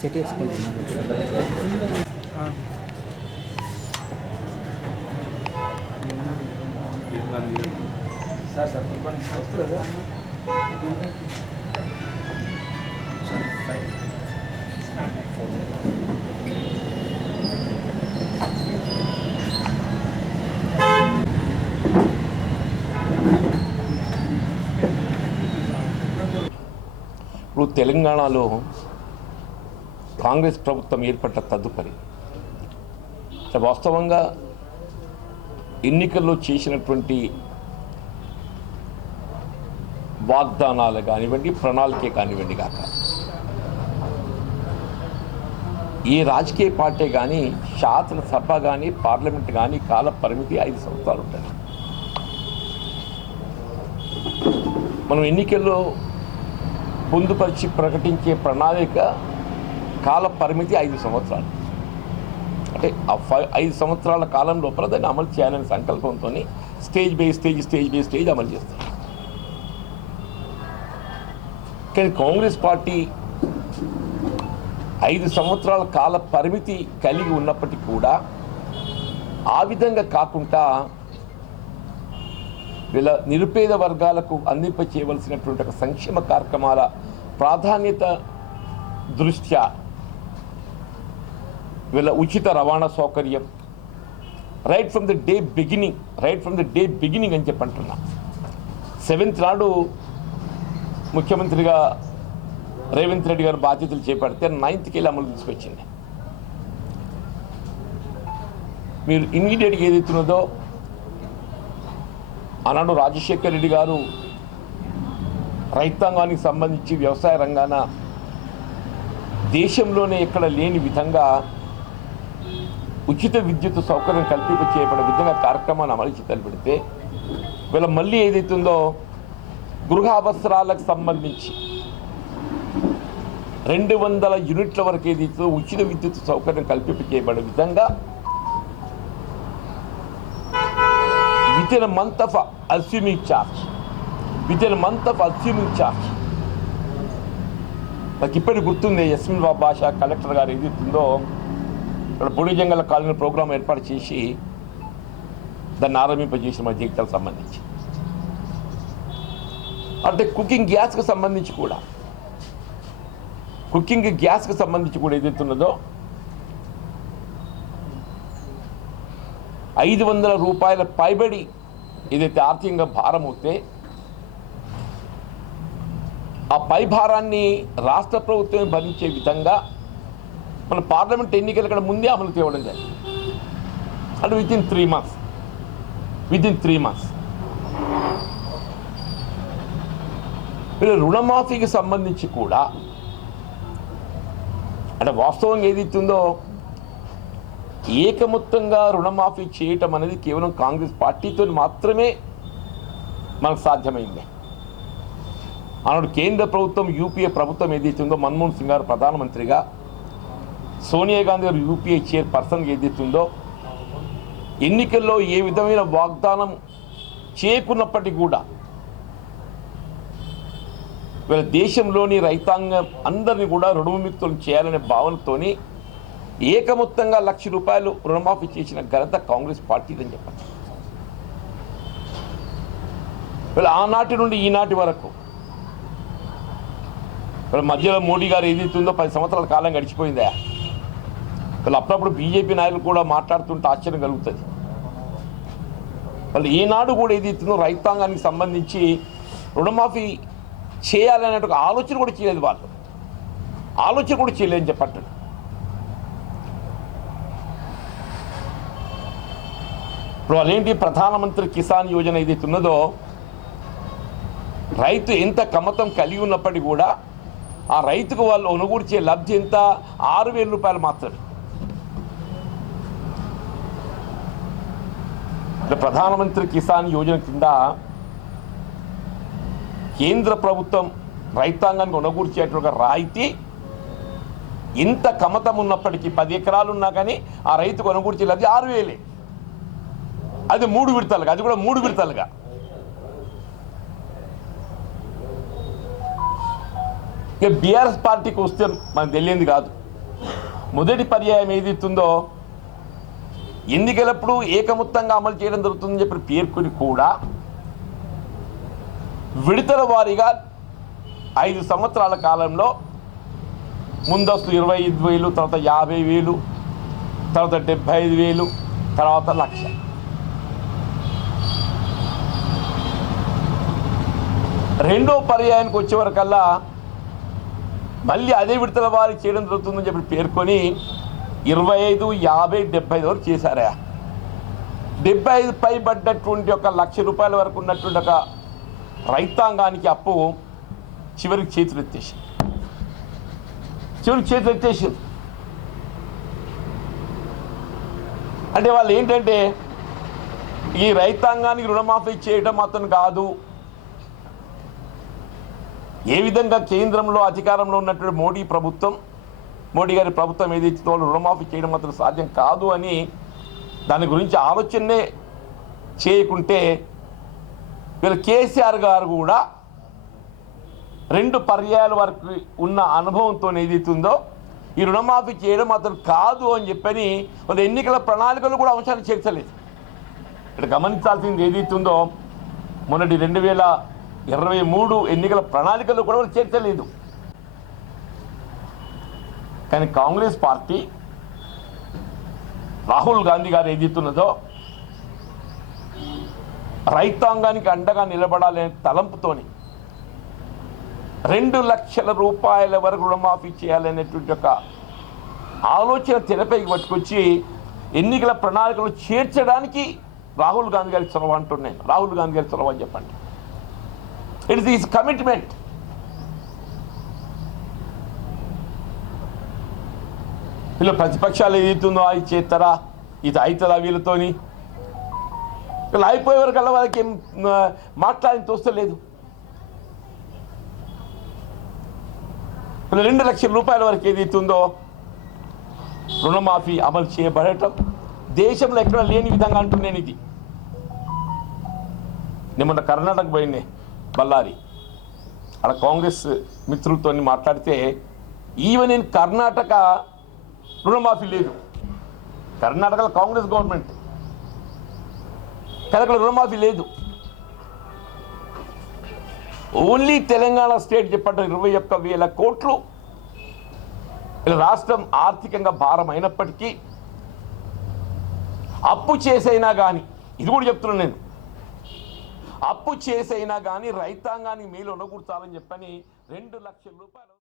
City school sir sir వస్తుందా ఇప్పుడు తెలంగాణలో కాంగ్రెస్ ప్రభుత్వం ఏర్పడ్డ తదుపరి వాస్తవంగా ఎన్నికల్లో చేసినటువంటి వాగ్దానాలు కానివ్వండి, ప్రణాళికే కానివ్వండి కాక ఏ రాజకీయ పార్టీ కానీ, శాసనసభ కానీ, పార్లమెంట్ కానీ కాల పరిమితి 5 సంవత్సరాలు ఉంటుంది. మనం ఎన్నికల్లో పొందుపరిచి ప్రకటించే ప్రణాళిక కాల పరిమితి 5 సంవత్సరాలు. అంటే ఆ 5 సంవత్సరాల కాలం లోపల దాన్ని అమలు చేయాలనే సంకల్పంతో స్టేజ్ బై స్టేజ్ అమలు చేస్తారు. కానీ కాంగ్రెస్ పార్టీ 5 సంవత్సరాల కాల పరిమితి కలిగి ఉన్నప్పటికీ కూడా ఆ విధంగా కాకుండా వీళ్ళ నిరుపేద వర్గాలకు అందింప చేయవలసినటువంటి ఒక సంక్షేమ కార్యక్రమాల ప్రాధాన్యత దృష్ట్యా వీళ్ళ ఉచిత రవాణా సౌకర్యం right from the day beginning అని చెప్పి అంటున్నా. 7th నాడు ముఖ్యమంత్రిగా రేవంత్ రెడ్డి గారు బాధ్యతలు చేపడితే 9th వెళ్ళి అమలు తీసుకొచ్చింది. మీరు ఇమీడియట్గా ఏదైతున్నదో ఆనాడు రాజశేఖర్ రెడ్డి గారు రైతాంగానికి సంబంధించి వ్యవసాయ రంగాన దేశంలోనే ఎక్కడ లేని విధంగా ఉచిత విద్యుత్ సౌకర్యం కల్పింప చేయబడే విధంగా కార్యక్రమాన్ని అమలు తలపెడితే వీళ్ళ మళ్ళీ ఏదైతుందో గృహ అవసరాలకు సంబంధించి 200 యూనిట్ల వరకు ఏదైతే ఉచిత విద్యుత్ సౌకర్యం కల్పింప చేయబడే విధంగా within a month of assuming charge నాకు ఇప్పటికి గుర్తుంది. యస్మిన్ బాషా కలెక్టర్ గారు ఏదైతుందో ఇక్కడ పొడి జంగల కాలనీ ప్రోగ్రాం ఏర్పాటు చేసి దాన్ని ఆరంభింపజేసిన మా జీవితాలకు సంబంధించి. అంటే కుకింగ్ గ్యాస్కి సంబంధించి కూడా ఏదైతున్నదో 500 రూపాయల పైబడి ఏదైతే ఆర్థికంగా భారం అవుతే ఆ పై భారాన్ని రాష్ట్ర ప్రభుత్వమే భరించే విధంగా మన పార్లమెంట్ ఎన్నికల కన్నా ముందే అమలు తేవడం జరిగింది. అంటే వితిన్ 3 months వీళ్ళు రుణమాఫీకి సంబంధించి కూడా అంటే వాస్తవంగా ఏదైతుందో ఏకమొత్తంగా రుణమాఫీ చేయటం అనేది కేవలం కాంగ్రెస్ పార్టీతో మాత్రమే మనకు సాధ్యమైంది. ఆనాడు కేంద్ర ప్రభుత్వం యూపీఏ ప్రభుత్వం ఏదైతుందో మన్మోహన్ సింగ్ గారు ప్రధానమంత్రిగా, సోనియా గాంధీ గారు యూపీఏ చైర్పర్సన్గా ఏదైతుందో ఎన్నికల్లో ఏ విధమైన వాగ్దానం చేయకున్నప్పటికీ కూడా వీళ్ళ దేశంలోని రైతాంగం అందరినీ కూడా రుణవిముక్తులు చేయాలనే భావనతోని ఏకమొత్తంగా 1,00,000 రూపాయలు రుణమాఫీ చేసిన ఘనత కాంగ్రెస్ పార్టీదని చెప్పండి. వీళ్ళు ఆనాటి నుండి ఈనాటి వరకు వీళ్ళ మధ్యలో మోడీ గారు ఏదైతుందో 10 సంవత్సరాల కాలం గడిచిపోయిందా. వీళ్ళు అప్పుడప్పుడు బీజేపీ నాయకులు కూడా మాట్లాడుతుంటే ఆశ్చర్యం కలుగుతుంది. వాళ్ళు ఈనాడు కూడా ఏదైతుందో రైతాంగానికి సంబంధించి రుణమాఫీ చేయాలనే ఒక ఆలోచన కూడా చేయలేదు. ఆలోచన కూడా చేయలేదని చెప్పండి. ఇప్పుడు వాళ్ళేంటి ప్రధానమంత్రి కిసాన్ యోజన ఏదైతే ఉన్నదో రైతు ఎంత కమతం కలిగి ఉన్నప్పటికీ కూడా ఆ రైతుకు వాళ్ళు ఒనుగూర్చే లబ్ధి ఎంత 6,000 రూపాయలు మాత్రమే. ప్రధానమంత్రి కిసాన్ యోజన కింద కేంద్ర ప్రభుత్వం రైతాంగానికి ఒనగూర్చేటువంటి రాయితీ ఎంత కమతం ఉన్నప్పటికీ 10 ఎకరాలు ఉన్నా కానీ ఆ రైతుకు ఒనగూర్చే లబ్ధి 6,000. అది 3 విడతలుగా, అది కూడా 3 విడతలుగా. ఇక బీఆర్ఎస్ పార్టీకి వస్తే మనకు తెలియంది కాదు. మొదటి పర్యాయం ఏదైతుందో ఎన్నికలప్పుడు ఏకమొత్తంగా అమలు చేయడం జరుగుతుందని చెప్పి పేర్కొని కూడా విడతల వారీగా 5 సంవత్సరాల కాలంలో ముందస్తు 25,000, తర్వాత 50,000, తర్వాత 75,000, తర్వాత 1,00,000. రెండో పర్యాయానికి వచ్చేవరకల్లా మళ్ళీ అదే విడతల వారి చేయడం జరుగుతుందని చెప్పి పేర్కొని 25, 50, 75 వరకు చేశారా. 75 పై పడ్డటువంటి ఒక ₹1,00,000 వరకు ఉన్నటువంటి ఒక రైతాంగానికి అప్పు చివరికి చేతులు ఎత్తేసి అంటే వాళ్ళు ఏంటంటే ఈ రైతాంగానికి రుణమాఫీ చేయడం మాత్రం కాదు, ఏ విధంగా కేంద్రంలో అధికారంలో ఉన్నటువంటి మోడీ గారి ప్రభుత్వం ఏదైతే వాళ్ళు రుణమాఫీ చేయడం మాత్రం సాధ్యం కాదు అని దాని గురించి ఆలోచనే చేయకుంటే వీళ్ళు కేసీఆర్ గారు కూడా 2 పర్యాయాల వరకు ఉన్న అనుభవంతో ఏదైతుందో ఈ రుణమాఫీ చేయడం మాత్రం కాదు అని చెప్పని వాళ్ళ ఎన్నికల ప్రణాళికలు కూడా అంశాన్ని చేర్చలేదు. ఇక్కడ గమనించాల్సింది ఏదైతుందో మొన్నటి 2023 ఎన్నికల ప్రణాళికలు కూడా వాళ్ళు చేర్చలేదు. కానీ కాంగ్రెస్ పార్టీ రాహుల్ గాంధీ గారు ఏదైతున్నదో రైతాంగానికి అండగా నిలబడాలనే తలంపుతోని 2 లక్షల రూపాయల వరకు రుణమాఫీ చేయాలనేటువంటి ఒక ఆలోచన తెరపైకి పట్టుకొచ్చి ఎన్నికల ప్రణాళికలు చేర్చడానికి రాహుల్ గాంధీ గారికి చొరవ అంటున్నాను. రాహుల్ గాంధీ గారి చొరవ అని చెప్పండి. It is his commitment. వీళ్ళు ప్రతిపక్షాలు ఏదైతుందో అది చేస్తారా, ఇది అవుతుందా వీళ్ళతోని, వీళ్ళు అయిపోయే వరకల్లా వాళ్ళకి ఏం మాట్లాడిన తోస్తలేదు. వీళ్ళు 2 లక్షల రూపాయల వరకు ఏదైతుందో రుణమాఫీ అమలు చేయబడటం దేశంలో ఎక్కడ లేని విధంగా అంటున్నాను. ఇది నేను మొన్న కర్ణాటక పోయింది, బళ్ళారి, అక్కడ కాంగ్రెస్ మిత్రులతో మాట్లాడితే ఈవెన్ ఇన్ కర్ణాటక రుణమాఫీ లేదు. కర్ణాటకలో కాంగ్రెస్ గవర్నమెంట్, కానీ అక్కడ రుణమాఫీ లేదు. ఓన్లీ తెలంగాణ స్టేట్ చెప్పండి 21,000 కోట్లు రాష్ట్రం ఆర్థికంగా భారం అయినప్పటికీ అప్పు చేసైనా కానీ, ఇది కూడా చెప్తున్నాను నేను, అప్పు చేసైనా కానీ రైతాంగానికి మేలు ఉండకూర్చాలని చెప్పని 2 లక్షల రూపాయలు